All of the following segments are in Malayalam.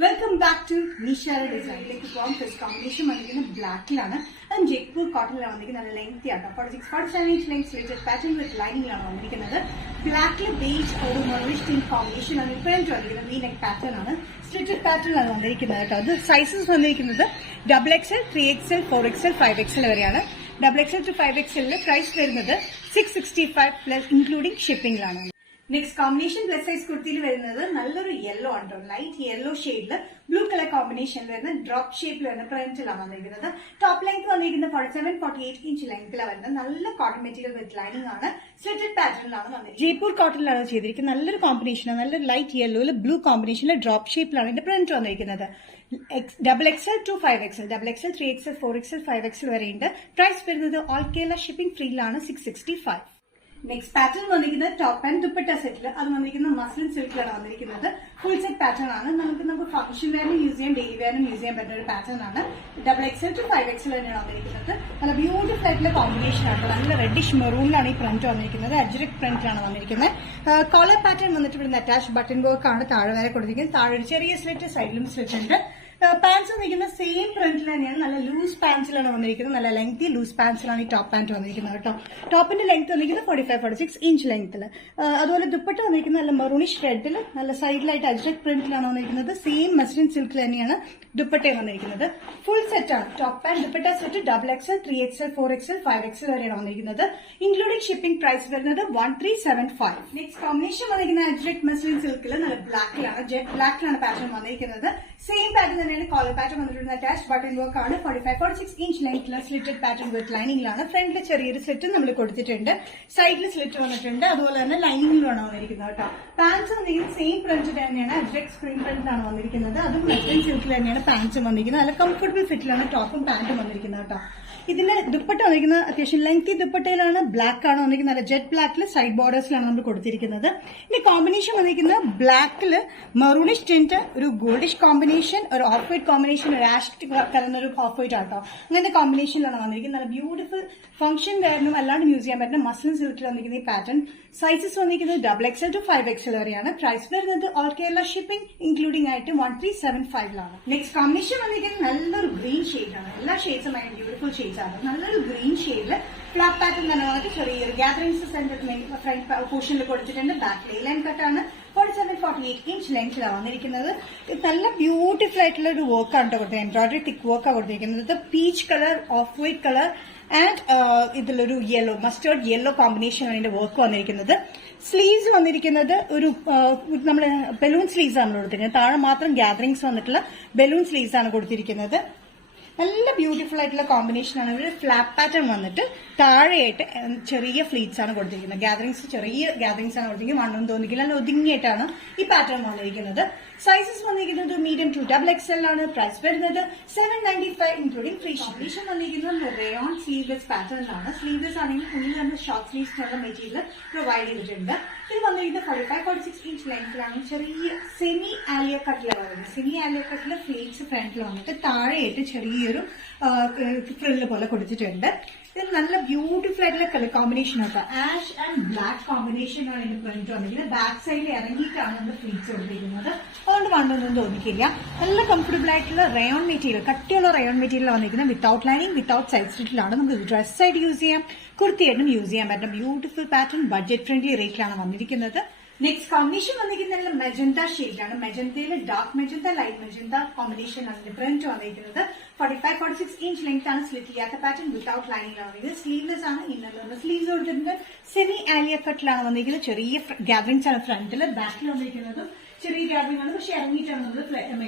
വെൽക്കം ബാക്ക് ടു നിഷാര ഡിസൈനിലേക്ക് പോകാം. ഫസ്റ്റ് കോമ്പിനേഷൻ വന്നിരിക്കുന്നത് ബ്ലാക്കിലാണ്. അതും ജയ്പൂർ കോട്ടണിലാണ് വന്നിരിക്കുന്നത്. നല്ല ലെങ്തി ആട്ടോ. 46-47 inch length slitted pattern with ലൈനിങ്ങിലാണ് വന്നിരിക്കുന്നത്. ബ്ലാക്കിൽ ബേജ് ഒരു മെറൂണിഷ് തീം കോമ്പിനേഷൻ ആണ്. പ്രിന്റ് വന്നിരിക്കുന്നത് വി നെക്ക് പാറ്റേൺ ആണ്. സ്ലിറ്റഡ് പാറ്റേണിലാണ് വന്നിരിക്കുന്നത് കേട്ടോ. അത് സൈസസ് വന്നിരിക്കുന്നത് XXL, 3XL, 4XL, 5XL വരെയാണ്. XXL to 5XL പ്രൈസ് വരുന്നത് 665 പ്ലസ് ഇൻക്ലൂഡിംഗ് ഷിപ്പിംഗിലാണ്. നെക്സ്റ്റ് കോമ്പിനേഷൻ പ്ലസ് സൈസ് കുർത്തിയിൽ വരുന്നത് നല്ലൊരു യെല്ലോ ആണ്. ലൈറ്റ് യെല്ലോ ഷെയ്ഡിൽ ബ്ലൂ കളർ കോമ്പിനേഷൻ വരുന്ന ഡ്രോപ്പ് ഷേപ്പിൽ വരുന്ന പ്രിന്റിലാണ് വന്നിരിക്കുന്നത്. ടോപ്പ് ലെങ്ത് വന്നിരിക്കുന്നത് 47-48 ഇഞ്ച് ലെങ്ത്തിലാണ് വരുന്നത്. നല്ല കോട്ടൺ മെറ്റീരിയൽ വിത്ത് ലൈനിങ് ആണ്. സ്ലിറ്റഡ് പാറ്റേണിലാണ് വന്നിരിക്കുന്നത്. ജയ്പൂർ കോട്ടണിലാണ് ചെയ്തിരിക്കുന്നത്. നല്ലൊരു കോമ്പിനേഷൻ, നല്ലൊരു ലൈറ്റ് യെല്ലോയിൽ ബ്ലൂ കോമ്പിനേഷനിൽ ഡ്രോപ്പ് ഷേപ്പിലാണ് ഇതിന്റെ പ്രിന്റ് വന്നിരിക്കുന്നത്. XXL to 5XL, XXL, 3XL, 4XL, 5XL വരെയുണ്ട്. പ്രൈസ് വരുന്നത് ഓൾ കേരള ഷിപ്പിംഗ് ഫ്രീയിലാണ് 665. നെക്സ്റ്റ് പാറ്റേൺ വന്നിരിക്കുന്നത് ടോപ്പ് ആൻഡ് ദുപ്പട്ട സെറ്റിൽ. അത് വന്നിരിക്കുന്നത് മസ്ലിൻ സിൽക്കിലാണ് വന്നിരിക്കുന്നത്. ഫുൾ സെറ്റ് പാറ്റേൺ ആണ്. നമുക്ക് ഫംഗ്ഷൻ വെയറിനും യൂസ് ചെയ്യാം, ഡെയിലി വെയറിനും യൂസ് ചെയ്യാൻ പറ്റുന്ന ഒരു പാറ്റേൺ ആണ്. XXL to 5XL തന്നെയാണ് വന്നിരിക്കുന്നത്. നല്ല ബ്യൂട്ടിഫുൾ ആയിട്ടുള്ള കോമ്പിനേഷൻ ആണ്. നല്ല റെഡിഷ് മെറൂണിലാണ് ഈ പ്രിന്റ് വന്നിരിക്കുന്നത്. അജ്രക് പ്രിന്റിലാണ് വന്നിരിക്കുന്നത്. കോളർ പാറ്റേൺ വന്നിട്ട് ഇവിടുന്ന് അറ്റാച്ച് ബട്ടൺ വർക്ക് ആണ് താഴെ വരെ കൊടുത്തിരിക്കുന്നത്. താഴെ ഒരു ചെറിയ സ്ലിറ്റ്, സൈഡിലും സ്ലിറ്റ് ഉണ്ട്. പാൻസ് വന്നിരിക്കുന്ന സെയിം പ്രിന്റിൽ തന്നെയാണ്. നല്ല ലൂസ് പാൻസിലാണ് വന്നിരിക്കുന്നത്. നല്ല ലെങ്തി ലൂസ് പാൻസിലാണ് ഈ ടോപ്പ് പാന്റ് വന്നിരിക്കുന്നത് കേട്ടോ. ടോപ്പിന്റെ ലെങ്ത് വന്നിരിക്കുന്നത് 45-46 ഇഞ്ച് ലെങ്ത്തിൽ. അതുപോലെ ദുപ്പട്ട വന്നിരിക്കുന്നത് നല്ല മെറൂണിഷ് റെഡിൽ നല്ല സൈഡിലായിട്ട് അജ്രക് പ്രിന്റിലാണ് വന്നിരിക്കുന്നത്. സെയിം മസ്ലിൻ സിൽക്കിൽ തന്നെയാണ് ദുപ്പട്ടയും വന്നിരിക്കുന്നത്. ഫുൾ സെറ്റ് ആണ്. Top and dupatta set XXL, 3XL, 4XL, 5XL വരെയാണ് വന്നിരിക്കുന്നത്. ഇൻക്ലൂഡിംഗ് ഷിപ്പിംഗ് പ്രൈസ് വരുന്നത് 1375. നെക്സ്റ്റ് കോമ്പിനേഷൻ വന്നിരിക്കുന്ന അജ്രക് മസ്ലിൻ സിൽക്കിൽ നല്ല ബ്ലാക്കിലാണ്, ജെറ്റ് ബ്ലാക്കിലാണ് പാറ്റേൺ വന്നിരിക്കുന്നത്. സെയിം പാറ്റേൺ തന്നെയാണ് കോളർ പാറ്റേൺ വന്നിട്ടുള്ള അറ്റാച്ച് ബട്ടൺ വർക്ക് ആണ്. 45-46 ഇഞ്ച് ലെങ്ത്തിലെ സ്ലിറ്റഡ് പാറ്റേൺ വിത്ത് ലൈനിങ്ങിലാണ്. ഫ്രണ്ടിൽ ചെറിയൊരു സ്ലിറ്റ് നമ്മൾ കൊടുത്തിട്ടുണ്ട്. സൈഡിൽ സ്ലിറ്റ് വന്നിട്ടുണ്ട്. അതുപോലെ തന്നെ ലൈനിങ്ങിലാണ് വന്നിരിക്കുന്നത് കേട്ടോ. പാൻസ് വന്നിരിക്കുന്നത് സെയിം പ്രിന്റ് തന്നെയാണ്. അജ്രക് സ്ക്രീൻ പ്രിന്റിലാണ് വന്നിരിക്കുന്നത്. അതും മസ്ലിൻ സിൽക്കിൽ തന്നെയാണ് പാൻസും വന്നിരിക്കുന്നത്. നല്ല കംഫർട്ടബിൾ ഫിറ്റിലാണ് ടോപ്പും പാന്റും വന്നിരിക്കുന്നത് കേട്ടോ. ഇതിന്റെ ദുപ്പട്ട വന്നിരിക്കുന്നത് അത്യാവശ്യം ലെങ്തി ദുപ്പട്ടയിലാണ്. ബ്ലാക്ക് ആണ് വന്നിരിക്കുന്നത്. നല്ല ജെറ്റ് ബ്ലാക്കിൽ സൈഡ് ബോർഡേഴ്സിലാണ് നമ്മൾ കൊടുത്തിരിക്കുന്നത്. ഇനി കോമ്പിനേഷൻ വന്നിരിക്കുന്നത് ബ്ലാക്കിൽ മെറൂണിഷ് ടിന്റ്, ഒരു ഗോൾഡിഷ് കോമ്പിനേഷൻ, ഒരു ഓഫ് വൈറ്റ് കോമ്പിനേഷൻ, ഒരു ആഷ് കലർന്ന ഒരു ഓഫ് വൈറ്റ് ആട്ടോ. അങ്ങനത്തെ കോമ്പിനേഷനിലാണ് വന്നിരിക്കുന്നത്. നല്ല ബ്യൂട്ടിഫുൾ ഫംഗ്ഷൻ വേറിനും അല്ലാണ്ട് യൂസ് ചെയ്യാൻ പറ്റുന്ന മസ്ലിൻ സിൽക്കിൽ വന്നിരിക്കുന്ന ഈ പാറ്റേൺ. സൈസസ് വന്നിരിക്കുന്നത് XXL to 5XL വരെയാണ്. പ്രൈസ് വരുന്നത് ഓൾ കേരള ഷിപ്പിംഗ് ഇൻക്ലൂഡിംഗ് ആയിട്ട് 1375 നെക്സ്റ്റ് കോമ്പിനേഷൻ വന്നിരിക്കുന്നത് നല്ലൊരു ഗ്രീൻ ഷെയ്ഡാണ്. എല്ലാ ഷെയ്ഡ്സും ഭയങ്കര ബ്യൂട്ടിഫുൾ ഷെയ്ഡ്സ് ആണ്. നല്ലൊരു ഗ്രീൻ ഷെയ്ഡിൽ ഫ്ലാറ്റ് പാറ്റേൺ തന്നെ വന്നിട്ട് ചെറിയൊരു ഗ്യാദറിംഗ്സ് ഫ്രണ്ട് പോർഷനിൽ കൊടുത്തിട്ടുണ്ട്. ബാക്ക് ലൈൻ കട്ടാണ്. 47-48 ഇഞ്ച് ലെങ്ത്തിലാണ് വന്നിരിക്കുന്നത്. നല്ല ബ്യൂട്ടിഫുൾ ആയിട്ടുള്ള ഒരു വർക്കാണ് കൊടുത്തത്. എംബ്രോയിഡറി തിക്ക് വർക്കാണ് കൊടുത്തിരിക്കുന്നത്. Peach colour, of white colour and ഇതിലൊരു യെല്ലോ, മസ്റ്റേർഡ് യെല്ലോ കോമ്പിനേഷനാണ് ഇതിന്റെ വർക്ക് വന്നിരിക്കുന്നത്. സ്ലീവ്സ് വന്നിരിക്കുന്നത് ഒരു നമ്മൾ ബലൂൺ സ്ലീവ്സ് ആണ് കൊടുത്തിരിക്കുന്നത്. താഴെ മാത്രം ഗ്യാദറിംഗ്സ് വന്നിട്ടുള്ള ബലൂൺ സ്ലീവ്സ് ആണ് കൊടുത്തിരിക്കുന്നത്. നല്ല ബ്യൂട്ടിഫുൾ ആയിട്ടുള്ള കോമ്പിനേഷൻ ആണ്. ഒരു ഫ്ലാപ്പ് പാറ്റേൺ വന്നിട്ട് താഴെയായിട്ട് ചെറിയ ഫ്ലീറ്റ്സ് ആണ് കൊടുത്തിരിക്കുന്നത്. ചെറിയ ഗ്യാദറിംഗ്സ് ആണ് കൊടുത്തിരിക്കുന്നത്. മണ്ണൊന്നും തോന്നിക്കില്ല. നല്ല ഒതുങ്ങിയിട്ടാണ് ഈ പാറ്റേൺ വന്നിരിക്കുന്നത്. സൈസസ് വന്നിരിക്കുന്നത് മീഡിയം ടു XXL ആണ്. പ്രൈസ് വരുന്നത് 795 ഇൻക്ലൂഡിംഗ് ഫ്രീ ഷിപ്പിംഗ്. വന്നിരിക്കുന്നത് റയോൺ സ്ലീവ്ലെസ് പാറ്റേണിലാണ്. സ്ലീവ്ലെസ് ആണെങ്കിൽ ഉള്ളിൽ നമ്മൾ ഷോർട്ട് സ്ലീവ്സിനുള്ള മെറ്റീരിയൽ പ്രൊവൈഡ് ചെയ്തിട്ടുണ്ട്. ഇത് വന്നിരിക്കുന്നത് 45-46 ഇഞ്ച് ലെങ്ത്തിലാണ്. ചെറിയ സെമി ആലിയ കട്ടിലാണ് വരുന്നത്. സെമി ആലിയ കട്ടിലെ ഫ്ലീറ്റ്സ് ഫ്രണ്ടിൽ വന്നിട്ട് താഴെയായിട്ട് ചെറിയൊരു ഫ്രില്ല് പോലെ കൊടുത്തിട്ടുണ്ട്. ഇത് നല്ല ബ്യൂട്ടിഫുൾ ആയിട്ടുള്ള കളർ കോമ്പിനേഷൻ ആട്ടോ. ആഷ് ആൻഡ് ബ്ലാക്ക് കോമ്പിനേഷൻ ആണ് ഇതിന്റെ പ്രിന്റ് വന്നിരിക്കുന്നത്. ബാക്ക് സൈഡിൽ ഇറങ്ങിയിട്ടാണ് നമ്മൾ ഫ്ലീറ്റ്സ് കൊടുത്തിരിക്കുന്നത്. അതുകൊണ്ട് വണ്ണൊന്നും തോന്നിക്കില്ല. നല്ല കംഫർട്ടബിൾ ആയിട്ടുള്ള റയോൺ മെറ്റീരിയൽ, കട്ടിയുള്ള റയോൺ മെറ്റീരിയൽ വന്നിരിക്കുന്നത്. വിത്തൌട്ട് ലൈനിങ്, വിത്തൌട്ട് സൈഡ് സ്ലിറ്റിലാണ്. നമുക്ക് ഡ്രസ് ആയിട്ട് യൂസ് ചെയ്യാം, കുർത്തിയായിട്ടും യൂസ് ചെയ്യാൻ പറ്റുന്ന ബ്യൂട്ടിഫുൾ പാറ്റേൺ ബഡ്ജറ്റ് ഫ്രണ്ട്ലി റേറ്റിലാണ് വന്നിരിക്കുന്നത്. നെക്സ്റ്റ് കോമ്പിനേഷൻ വന്നിരിക്കുന്നത് മെജന്ത ഷെയ്ഡാണ്. മെജന്തയിൽ dark magenta, light magenta combination ആണ് പ്രിന്റ് വന്നിരിക്കുന്നത്. 45-46 ഇഞ്ച് ലെങ്ത് ആണ്. സ്ലിറ്റ് ചെയ്യാത്ത പാറ്റേൺ വിത്തൌട്ട് ലൈനിങ്ങിലാണ് വന്നിരിക്കുന്നത്. സ്ലീവ്ലെസ് ആണ്. ഇന്നർ സ്ലീവ്സ് കൊടുത്തിട്ടുണ്ട്. സെമി ആലിയ കട്ടിലാണ് വന്നിരിക്കുന്നത്. ചെറിയ ഗ്യാദറിംഗ്സ് ആണ് ഫ്രണ്ടിൽ. ബാക്കിൽ വന്നിരിക്കുന്നത് ചെറിയ ഗ്യാദറിംഗ് ആണ്. പക്ഷെ ഇറങ്ങിയിട്ടാണ് നമ്മൾ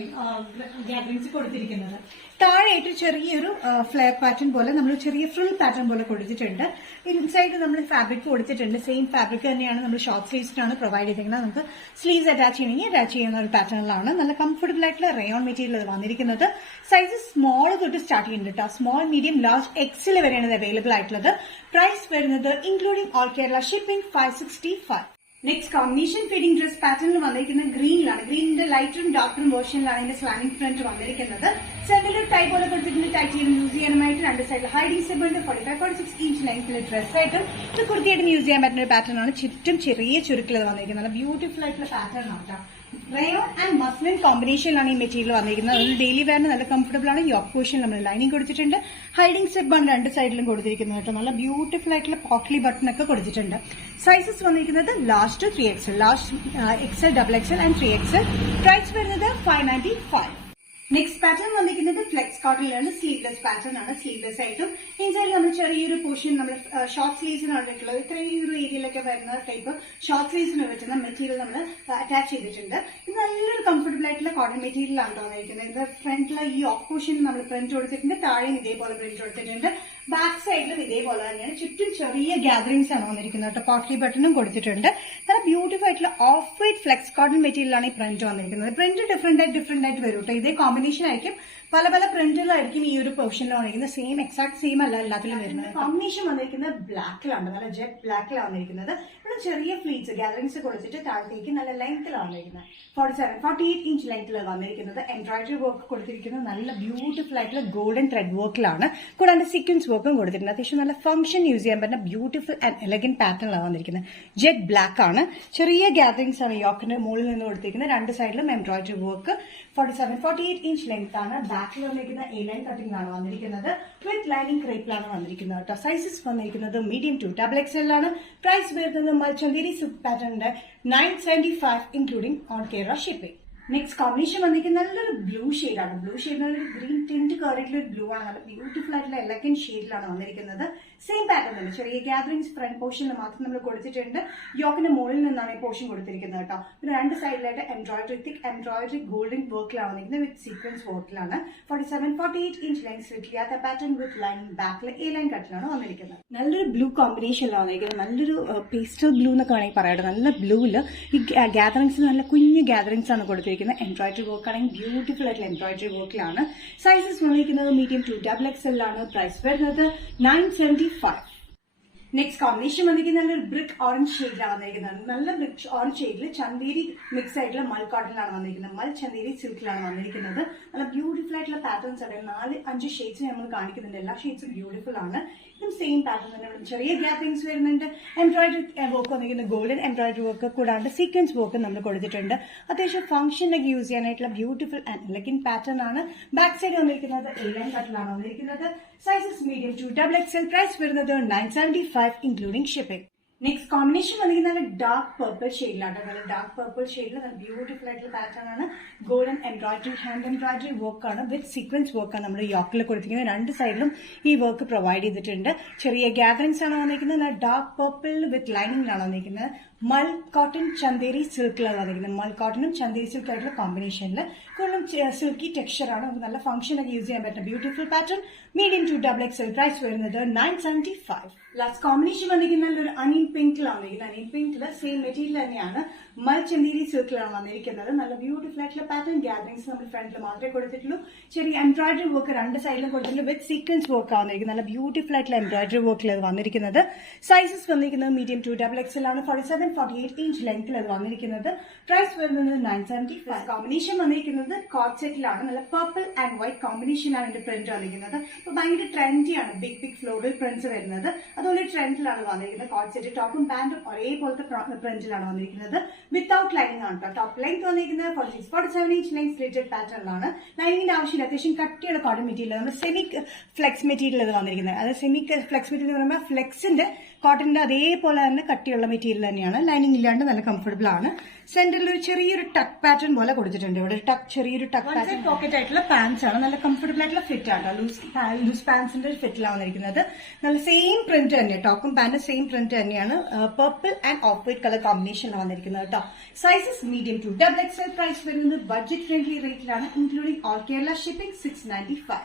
ഗ്യാദറിംഗ്സ് കൊടുത്തിരിക്കുന്നത്. താഴെയായിട്ട് ചെറിയൊരു ഫ്ലെയർ പാറ്റേൺ പോലെ നമ്മൾ ചെറിയ ഫ്രിൽ പാറ്റേൺ പോലെ കൊടുത്തിട്ടുണ്ട്. ഇൻസൈഡ് നമ്മൾ ഫാബ്രിക് കൊടുത്തിട്ടുണ്ട്. സെയിം ഫാബ്രിക് തന്നെയാണ് നമ്മൾ ഷോർട്ട് സ്ലീവ്സിനാണ് പ്രൊവൈഡ് ചെയ്തിരിക്കുന്നത്. നമുക്ക് സ്ലീവ്സ് അറ്റാച്ച് ചെയ്യണമെങ്കിൽ അറ്റാച്ച് ചെയ്യുന്ന ഒരു പാറ്റേണിലാണ്. നല്ല കംഫർട്ടബിൾ ആയിട്ടുള്ള റയോൺ മെറ്റീരിയൽ വന്നിരിക്കുന്നത്. സൈസസ് സ്മോൾ തൊട്ട് സ്റ്റാർട്ട് ചെയ്യുന്നുണ്ട് കേട്ടോ. സ്മോൾ, മീഡിയം, ലാർജ്, XL വരെയാണ് ഇത് അവൈലബിൾ ആയിട്ടുള്ളത്. പ്രൈസ് വരുന്നത് including all Kerala shipping 565. Next combination feeding dress പാറ്റേണിൽ വന്നിരിക്കുന്നത് ഗ്രീനിലാണ്. ഗ്രീനിന്റെ ലൈറ്ററും ഡാർക്കറും വേർഷനിലാണ് ഇതിന്റെ സ്ലാനിംഗ് ഫ്രണ്ട് വന്നിരിക്കുന്നത്. സെന്ററിൽ ടൈ പോലെ കൊടുത്തിട്ടുണ്ട്. ടൈറ്റ് ചെയ്ത് യൂസ് ചെയ്യാനുമായിട്ട് രണ്ട് സൈഡിൽ ഹൈഡിംഗ് സ്റ്റെബിളുണ്ട്. 45-46 ഇഞ്ച് ലെങ്ത്തിൽ ഡ്രസ്സായിട്ടും ഇത് കുർത്തിയായിട്ടും യൂസ് ചെയ്യാൻ പറ്റുന്ന ഒരു പാറ്റേൺ ആണ്. ചുറ്റും ചെറിയ ചുരുക്കിൽ വന്നിരിക്കുന്നത്. ബ്യൂട്ടിഫുൾ ആയിട്ടുള്ള പാറ്റേൺ ആണ്. റയോൺ ആൻഡ് മസ്ലിൻ കോമ്പിനേഷനിലാണ് ഈ മെറ്റീരിയൽ വന്നിരിക്കുന്നത്. അതിൽ ഡെയിലി വെയറിന് നല്ല കംഫർട്ടബിൾ ആണ്. യോക്ക് പോർഷൻ നമ്മൾ ലൈനിങ് കൊടുത്തിട്ടുണ്ട്. ഹൈഡിംഗ് സെറ്റ് ബൺ രണ്ട് സൈഡിലും കൊടുത്തിരിക്കുന്നത് കേട്ടോ. നല്ല ബ്യൂട്ടിഫുൾ ആയിട്ടുള്ള പോക്ലി ബട്ടൺ ഒക്കെ കൊടുത്തിട്ടുണ്ട്. സൈസസ് വന്നിരിക്കുന്നത് large to 3XL, large XL, XXL and 3XL. Price വരുന്നത് 595. നെക്സ്റ്റ് പാറ്റേൺ വന്നിരിക്കുന്നത് ഫ്ലെക്സ് കോട്ടണിലാണ്. സ്ലീവ്ലെസ് പാറ്റേൺ ആണ്. സ്ലീവ്ലെസ് ആയിട്ടും ഇൻസൈഡിൽ നമ്മൾ ചെറിയൊരു പോർഷൻ നമ്മൾ ഷോർട്ട് സ്ലീവ്സിനാണ് വന്നിട്ടുള്ളത്. ഇത്രയും ഒരു ഏരിയയിലൊക്കെ വരുന്ന ടൈപ്പ് ഷോർട്ട് സ്ലീവ്സിന് പറ്റുന്ന മെറ്റീരിയൽ നമ്മൾ അറ്റാച്ച് ചെയ്തിട്ടുണ്ട്. ഇത് നല്ലൊരു കംഫർട്ടബിൾ ആയിട്ടുള്ള കോട്ടൺ മെറ്റീരിയൽ ആണ് തോന്നിയിരിക്കുന്നത്. ഇത് ഫ്രണ്ടിലെ ഈ ഓഫ് പോർഷൻ നമ്മൾ പ്രിന്റ് കൊടുത്തിട്ടുണ്ട്. താഴെയും ഇതേപോലെ പ്രിന്റ് കൊടുത്തിട്ടുണ്ട്. ബാക്ക് സൈഡിലും ഇതേപോലെ തന്നെയാണ്. ചുറ്റും ചെറിയ ഗ്യാദറിംഗ്സ് ആണ് വന്നിരിക്കുന്നത് കേട്ടോ. പോട്ട്ലി ബട്ടണും കൊടുത്തിട്ടുണ്ട്. നല്ല ബ്യൂട്ടിഫുൾ ആയിട്ടുള്ള ഓഫ് വൈറ്റ് ഫ്ലെക്സ് കോട്ടൺ മെറ്റീരിയലാണ് ഈ പ്രിന്റ് വന്നിരിക്കുന്നത്. പ്രിന്റ് ഡിഫറെന്റ് ആയിട്ട് വരും കേട്ടോ. ഇതേ കോമ്പിനേഷൻ ആയിരിക്കും. പല പല പ്രിന്റുകളായിരിക്കും ഈ ഒരു പൊസിഷനിൽ വന്നിരിക്കുന്നത്. സെയിം എക്സാക്ട് സെയിം അല്ല എല്ലാത്തിലും വരുന്നത്. കോമ്പിനേഷൻ വന്നിരിക്കുന്നത് ബ്ലാക്കിലാണ്. നല്ല ജെറ്റ് ബ്ലാക്കിലാണ് വന്നിരിക്കുന്നത്. ഇവിടെ ചെറിയ ഫ്ലീറ്റ്സ് ഗ്യാദറിംഗ്സ് കൊടുത്തിട്ട് താഴത്തേക്ക് നല്ല ലെങ്ത്തിലാണ് വന്നിരിക്കുന്നത്. 48 ഇഞ്ച് ലെങ്ത്തിൽ വന്നിരിക്കുന്നത്. എംബ്രോയിഡറി വർക്ക് കൊടുത്തിരിക്കുന്നത് നല്ല ബ്യൂട്ടിഫുൾ ആയിട്ടുള്ള ഗോൾഡൻ ത്രെഡ് വർക്കിലാണ്. കൂടാതെ സീക്വൻസ് വർക്കും കൊടുത്തിട്ടുണ്ട്. അത്യാവശ്യം നല്ല ഫംഗ്ഷൻ യൂസ് ചെയ്യാൻ പറ്റുന്ന ബ്യൂട്ടിഫുൾ ആൻഡ് എലഗന്റ് പാറ്റേണിലാണ് വന്നിരിക്കുന്നത്. ജെറ്റ് ബ്ലാക്ക് ആണ്. ചെറിയ ഗ്യാദറിംഗ്സ് ആണ് യോക്കിന്റെ മുകളിൽ നിന്ന് കൊടുത്തിരിക്കുന്നത്. രണ്ട് സൈഡിലും എംബ്രോയിഡറി വർക്ക്. 48 ഇഞ്ച് ലെങ്ത് ആണ്. ബാക്കിൽ വന്നിരിക്കുന്ന എ ലൈൻ കട്ടിംഗ് ആണ് വന്നിരിക്കുന്നത്. വിത്ത് ലൈനിങ് ക്രേപ്പിലാണ് വന്നിരിക്കുന്നത് കേട്ടോ. സൈസസ് വന്നിരിക്കുന്നത് മീഡിയം ടു XXL ആണ്. പ്രൈസ് വരുന്നത് മൽച്ചന്തേരി സിൽക്ക് പാറ്റേണിന്റെ 975 including on Kerala shipping. Next combination വന്നിരിക്കുന്നത് നല്ലൊരു ബ്ലൂ ഷെയ്ഡാണ്. ബ്ലൂ ഷെയ്ഡിന് ഒരു ഗ്രീൻ ടിന്റ് കയറിയിട്ടുള്ള ഒരു ബ്ലൂ ആണ്. നല്ല ബ്യൂട്ടിഫുൾ ആയിട്ടുള്ള എലഗന്റ് ഷെയ്ഡിലാണ് വന്നിരിക്കുന്നത്. സെയിം പാറ്റേൺ തന്നെ. ചെറിയ ഗ്യാദറിംഗ്സ് ഫ്രണ്ട് പോർഷനിൽ മാത്രം നമ്മൾ കൊടുത്തിട്ടുണ്ട്. യോക്കിന്റെ മുകളിൽ നിന്നാണ് ഈ പോർഷൻ കൊടുത്തിരിക്കുന്നത് കേട്ടോ. പിന്നെ രണ്ട് സൈഡിലായിട്ട് എംബ്രോയിഡറി ഗോൾഡൻ വർക്കിലാണ് വന്നിരിക്കുന്നത്. വിത്ത് സീക്വൻസ് വർക്കിലാണ്. 48 inch length slit pattern with lining ബാക്കിൽ എ ലൈൻ കട്ടിലാണ് വന്നിരിക്കുന്നത്. നല്ലൊരു ബ്ലൂ കോമ്പിനേഷനിലാണ് വന്നിരിക്കുന്നത്. നല്ലൊരു പേസ്റ്റൽ ബ്ലൂ എന്നൊക്കെ വേണമെങ്കിൽ പറയട്ടെ. നല്ല ബ്ലൂവില് ഈ ഗ്യാദറിംഗ്സ് നല്ല കുഞ്ഞു ഗ്യാദറിംഗ്സ് ആണ് കൊടുത്തിരിക്കുന്നത്. എംബ്രോയിഡറി വർക്ക് ആണെങ്കിൽ ബ്യൂട്ടിഫുൾ ആയിട്ടുള്ള എംബ്രോയിഡറി വർക്കിലാണ്. സൈസസ് വന്നിരിക്കുന്നത് മീഡിയം ടു XXL ആണ്. പ്രൈസ് വരുന്നത് 975. നെക്സ്റ്റ് കോമ്പിനേഷൻ വന്നിരിക്കുന്നത് നല്ലൊരു ബ്രിക്ക് ഓറഞ്ച് ഷെയ്ഡിലാണ് വന്നിരിക്കുന്നത്. നല്ല ബ്രിക്ക് ഓറഞ്ച് ഷെയ്ഡിൽ ചന്തേരി മിക്സ് ആയിട്ടുള്ള മൽ കോട്ടണിലാണ് വന്നിരിക്കുന്നത്. മൽ ചന്തേരി സിൽക്കിലാണ് വന്നിരിക്കുന്നത്. നല്ല ബ്യൂട്ടിഫുൾ ആയിട്ടുള്ള പാറ്റേൺസ് ആണ്. 4-5 ഷെയ്ഡ്സ് നമ്മൾ കാണിക്കുന്നുണ്ട്. എല്ലാ ഷെയ്ഡ്സും ബ്യൂട്ടിഫുൾ ആണ്. ഇതും സെയിം പാറ്റേൺ തന്നെ. ചെറിയ ഗ്യാപ്പിംഗ്സ് വരുന്നുണ്ട്. എംബ്രോയിഡറി വർക്ക് വന്നിരിക്കുന്നത് ഗോൾഡൻ എംബ്രോയിഡറി വർക്ക് കൂടാണ്ട് സീക്വൻസ് വർക്ക് നമ്മൾ കൊടുത്തിട്ടുണ്ട്. അത്യാവശ്യം ഫംഗ്ഷനൊക്കെ യൂസ് ചെയ്യാനായിട്ടുള്ള ബ്യൂട്ടിഫുൾ ആൻഡ് എലഗന്റ് പാറ്റേൺ ആണ്. ബാക്ക് സൈഡ് വന്നിരിക്കുന്നത് എ ലൈൻ കട്ടിലാണ് വന്നിരിക്കുന്നത്. Sizes medium to XXL. Price വരുന്നത് 975 ഇൻക്ലൂഡിംഗ് ഷിപ്പിംഗ്. നെക്സ്റ്റ് കോമ്പിനേഷൻ വന്നിരിക്കുന്നത് നല്ല ഡാർക്ക് പർപ്പിൾ ഷെയ്ഡിലാണ്. നല്ല ഡാർക്ക് പർപ്പിൾ ഷെയ്ഡിൽ നല്ല ബ്യൂട്ടിഫുൾ ആയിട്ടുള്ള പാറ്റേൺ ആണ്. Golden embroidery hand embroidery work ആണ്. വിത്ത് സീക്വൻസ് വർക്കാണ് നമ്മൾ യോക്കിൽ കൊടുത്തിരിക്കുന്നത്. രണ്ട് സൈഡിലും ഈ വർക്ക് പ്രൊവൈഡ് ചെയ്തിട്ടുണ്ട്. ചെറിയ ഗ്യാദറിംഗ്സ് ആണ് വന്നിരിക്കുന്നത്. നല്ല ഡാർക്ക് പർപ്പിൾ വിത്ത് ലൈനിങ്ങിലാണ് വന്നിരിക്കുന്നത്. മൽ കോട്ടൺ ചന്തേരി സിൽക്കിലാണ് വന്നിരിക്കുന്നത്. മൽ കോട്ടണും ചന്തേരി സിൽക്ക് ആയിട്ടുള്ള കോമ്പിനേഷനിൽ കൂടുതലും സിൽക്കി ടെക്സ്ചർ ആണ്. നമുക്ക് നല്ല ഫംഗ്ഷൻ ഒക്കെ യൂസ് ചെയ്യാൻ പറ്റുന്ന beautiful pattern. Medium to XXL. Price വരുന്നത് 975. ലാസ്റ്റ് കോമ്പിനേഷൻ വന്നിരിക്കുന്ന നല്ലൊരു അനിയൻ പിങ്കിലാണ് വന്നിരിക്കുന്നത്. അനിയൻ പിങ്കില് സെയിം മെറ്റീരിയൽ തന്നെയാണ്. മൽ ചന്തേരി സിൽക്കിലാണ് വന്നിരിക്കുന്നത്. നല്ല ബ്യൂട്ടിഫുൾ ആയിട്ടുള്ള പാറ്റേൺ. ഗ്യാദറിംഗ്സ് നമ്മൾ ഫ്രണ്ടിൽ മാത്രമേ കൊടുത്തിട്ടുള്ളൂ. ചെറിയ എംബ്രോയിഡറി വർക്ക് രണ്ട് സൈഡിലും കൊടുത്തിട്ടുള്ളൂ. വിത്ത് സീക്വൻസ് വർക്ക് വന്നിരിക്കുന്നത്. നല്ല ബ്യൂട്ടിഫുൾ ആയിട്ടുള്ള എംബ്രോയിഡറി വർക്കിൽ അത് വന്നിരിക്കുന്നത്. സൈസസ് വന്നിരിക്കുന്നത് മീഡിയം ടു XXL ആണ്. 48 ഇഞ്ച് ലെങ്ത്തിൽ അത് വന്നിരിക്കുന്നത്. പ്രൈസ് വരുന്നത് 975. കോമ്പിനേഷൻ വന്നിരിക്കുന്നത് കോട്ട് സെറ്റിലാണ്. നല്ല പർപ്പിൾ ആൻഡ് വൈറ്റ് കോമ്പിനേഷനാണ് ഇതിന്റെ പ്രിന്റ് വന്നിരിക്കുന്നത്. അപ്പൊ ഭയങ്കര ട്രെൻഡിയാണ്. ബിഗ് ഫ്ലോറൽ പ്രിന്റ്സ് വരുന്നത്. അതുപോലെ ട്രെൻഡിലാണ് വന്നിരിക്കുന്നത്. കോട്ട് സെറ്റ് ടോപ്പും പാന്റും ഒരേപോലത്തെ പ്രിന്റിലാണ് വന്നിരിക്കുന്നത്. വിത്തൌട്ട് ലൈനിങ് ആണ് കേട്ടോ. ടോപ്പ് ലെങ്ത് വന്നിരിക്കുന്നത് 47 ഇഞ്ച് ലെങ്ത് സ്ലിറ്റഡ് പാറ്റേണിലാണ്. ലൈനിങ്ങിന്റെ ആവശ്യമില്ല. അത്യാവശ്യം കട്ടിയുള്ള കോട്ടൺ മെറ്റീരിയൽ. നമ്മൾ സെമി ഫ്ലെക്സ് മെറ്റീരിയൽ അത് വന്നിരിക്കുന്നത്. അത് സെമി ഫ്ലെക്സ് മെറ്റീരിയൽ എന്ന് പറയുമ്പോൾ ഫ്ലെക്സിന്റെ കോട്ടന്റെ അതേപോലെ തന്നെ കട്ടിയുള്ള മെറ്റീരിയൽ തന്നെയാണ്. ലൈനിങ് ഇല്ലാണ്ട് നല്ല കംഫർട്ടബിൾ ആണ്. സെന്ററിൽ ഒരു ചെറിയൊരു ടക്ക് പാറ്റേൺ പോലെ കൊടുത്തിട്ടുണ്ട്. ഇവിടെ ചെറിയൊരു ടക്ക് പാറ്റേൺ പോക്കറ്റ് ആയിട്ടുള്ള പാൻസ് ആണ്. നല്ല കംഫർട്ടബിൾ ആയിട്ടുള്ള ഫിറ്റ് ആണ്. ലൂസ് പാൻസിന്റെ ഫിറ്റിലാണ് വന്നിരിക്കുന്നത്. നല്ല സെയിം പ്രിന്റ് തന്നെ. ടോപ്പും പാന്റും സെയിം പ്രിന്റ് തന്നെയാണ്. Purple and off white colour കോമ്പിനേഷനിലാണ് വന്നിരിക്കുന്നത് കേട്ടോ. Sizes medium to XXL. Price വരുന്നത് ബഡ്ജറ്റ് ഫ്രണ്ട്ലി റേറ്റിലാണ്. Including all Kerala shipping 695.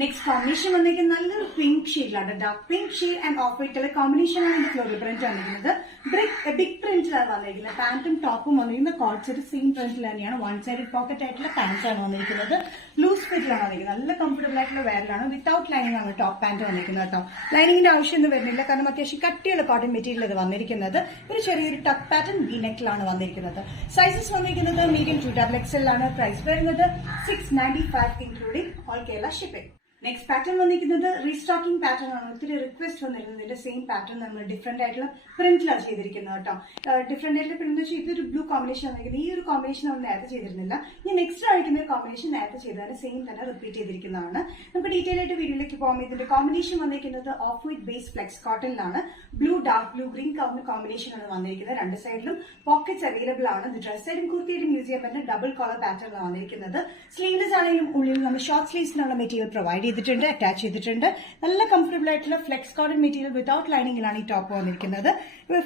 Next combination വന്നിരിക്കുന്നത് നല്ലൊരു പിങ്ക് ഷെയ്ഡിലാണ്. Dark pink shade and off white colour കോമ്പിനേഷനാണ് ഇതിന്റെ ഫ്ലോറൽ പ്രിന്റ് വന്നിരിക്കുന്നത്. ബിഗ് പ്രിന്റിലാണ് വന്നിരിക്കുന്നത്. പാന്റും ടോപ്പും വന്നിരിക്കുന്നത് കോട്ട് സെറ്റ് സെയിം പ്രിന്റിൽ തന്നെയാണ്. വൺ സൈഡ് പോക്കറ്റ് ആയിട്ടുള്ള പാൻസ് ആണ് വന്നിരിക്കുന്നത്. ലൂസ് ഫിറ്റിലാണ് വന്നിരിക്കുന്നത്. നല്ല കംഫർട്ടബിൾ ആയിട്ടുള്ള വെയറിലാണ്. വിത്തൌട്ട് ലൈനിങ് ആണ് ടോപ്പ് പാന്റ് വന്നിരിക്കുന്നത് കേട്ടോ. ലൈനിങ്ങിന്റെ ആവശ്യമൊന്നും വരുന്നില്ല. കാരണം അത്യാവശ്യം കട്ടിയുള്ള കോട്ടൺ മെറ്റീരിയൽ ഇത് വന്നിരിക്കുന്നത്. ഒരു ചെറിയൊരു ടക്ക് പാറ്റേൺ വി നെക്കിലാണ് വന്നിരിക്കുന്നത്. സൈസസ് വന്നിരിക്കുന്നത് മീഡിയം ടു XXL ആണ്. പ്രൈസ് വരുന്നത് 695 including all Kerala shipping. Next pattern വന്നിരിക്കുന്നത് റീസ്റ്റോക്കിംഗ് പാറ്റേൺ ആണ്. ഒത്തിരി റിക്വസ്റ്റ് വന്നിരുന്നത് ഇതിന്റെ സെയിം പാറ്റേൺ നമ്മൾ ഡിഫറെന്റ് ആയിട്ടുള്ള പ്രിന്റിലാണ് ചെയ്തിരിക്കുന്നത് കേട്ടോ. ഡിഫറെന്റ് ആയിട്ടുള്ള പ്രിന്റ് വെച്ചാൽ ഇതൊരു ബ്ലൂ കോമ്പിനേഷൻ വന്നിരിക്കുന്നത്. ഈ ഒരു കോമ്പിനേഷൻ നമ്മൾ നേരത്തെ ചെയ്തിരുന്നില്ല. ഈ നെക്സ്റ്റ് കാണിക്കുന്ന കോമ്പിനേഷൻ നേരത്തെ ചെയ്തതിന് സെയിം തന്നെ റിപ്പീറ്റ് ചെയ്തിരിക്കുന്നതാണ്. നമുക്ക് ഡീറ്റെയിൽ ആയിട്ട് വീഡിയോയിലേക്ക് പോകാം. ഇതിന്റെ കോമ്പിനേഷൻ വന്നിരിക്കുന്നത് ഓഫ് വൈറ്റ് ബേസ് ഫ്ലെക്സ് കോട്ടണിലാണ്. Blue dark blue green combination ആണ് വന്നിരിക്കുന്നത്. രണ്ട് സൈഡിലും പോക്കറ്റ്സ് അവൈലബിൾ ആണ്. ഇത് ഡ്രസ് സൈഡും കുർത്തിയായിട്ടും യൂസ് ചെയ്യാൻ പറ്റുന്ന ഡബിൾ കോളർ പാറ്റേണിലാണ് വന്നിരിക്കുന്നത്. സ്ലീവ്ലെസ് ആണെങ്കിലും ഉള്ളിൽ നമ്മൾ ഷോർട്ട് സ്ലീവ്സിനുള്ള മെറ്റീരിയൽ പ്രൊവൈഡ് ചെയ്തിട്ടുണ്ട്, അറ്റാച്ച് ചെയ്തിട്ടുണ്ട്. നല്ല കംഫർട്ടബിൾ ആയിട്ടുള്ള ഫ്ലെക്സ് കോട്ടൺ മെറ്റീരിയൽ വിതൗട്ട് ലൈനിങ്ങിലാണ് ഈ ടോപ്പ് വന്നിരിക്കുന്നത്.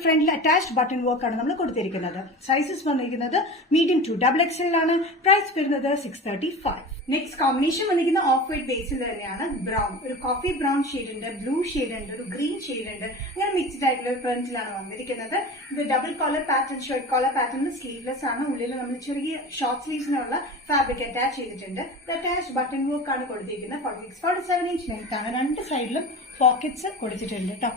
ഫ്രണ്ടിൽ അറ്റാച്ച്ഡ് ബട്ടൺ വർക്ക് ആണ് നമ്മൾ കൊടുത്തിരിക്കുന്നത്. സൈസസ് വന്നിരിക്കുന്നത് മീഡിയം ടു XXL ആണ്. പ്രൈസ് വരുന്നത് 635. നെക്സ്റ്റ് കോമ്പിനേഷൻ വന്നിരിക്കുന്ന ഓഫ് വൈറ്റ് ബേസിൽ തന്നെയാണ്. ബ്രൗൺ, ഒരു കോഫി ബ്രൗൺ ഷെയ്ഡ് ഉണ്ട്, ബ്ലൂ ഷെയ്ഡ് ഉണ്ട്, ഒരു ഗ്രീൻ ഷെയ്ഡ് ഉണ്ട്. അങ്ങനെ മിക്സ്ഡ് ആയിട്ടുള്ള പ്രിന്റിലാണ് വന്നിരിക്കുന്നത്. ഇത് double collar pattern, shirt collar pattern, sleeveless ആണ്. ഉള്ളിൽ നമ്മൾ ചെറിയ ഷോർട്ട് സ്ലീവ്സിനുള്ള ഫാബ്രിക് അറ്റാച്ച് ചെയ്തിട്ടുണ്ട്. അറ്റാച്ച് ബട്ടൺ വർക്ക് ആണ് കൊടുത്തിരിക്കുന്നത്. 46-47 ഇഞ്ച് ലെങ്ത് ആണ്. രണ്ട് സൈഡിലും പോക്കറ്റ്സ് കൊടുത്തിട്ടുണ്ട് കേട്ടോ.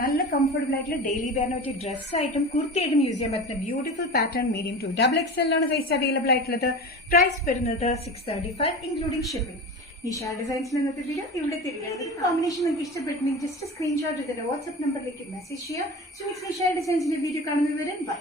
നല്ല കംഫർട്ടബിൾ ആയിട്ടുള്ള ഡെയിലി വെയറിന് പറ്റിയ ഡ്രസ്സായിട്ടും കുർത്തിയായിട്ടും യൂസ് ചെയ്യാൻ പറ്റുന്ന beautiful pattern medium to XXL ആണ് സൈസ് അവൈലബിൾ ആയിട്ടുള്ളത്. പ്രൈസ് വരുന്നത് 635 ഇൻക്ലൂഡിംഗ് ഷിപ്പിംഗ്. നിഷ ഡിസൈൻസിൽ ഇന്നത്തെ വീഡിയോ ഇവിടെ തിരികെ. കോമ്പിനേഷൻ നിങ്ങൾക്ക് ഇഷ്ടപ്പെട്ടില്ലെങ്കിൽ ജസ്റ്റ് സ്ക്രീൻഷോട്ട് ഇതിന്റെ വാട്സ്ആപ്പ് നമ്പറിലേക്ക് മെസ്സേജ് ചെയ്യാം. സോ നിഷ ഡിസൈൻസിന്റെ വീഡിയോ കാണുന്നവരെ ബൈ.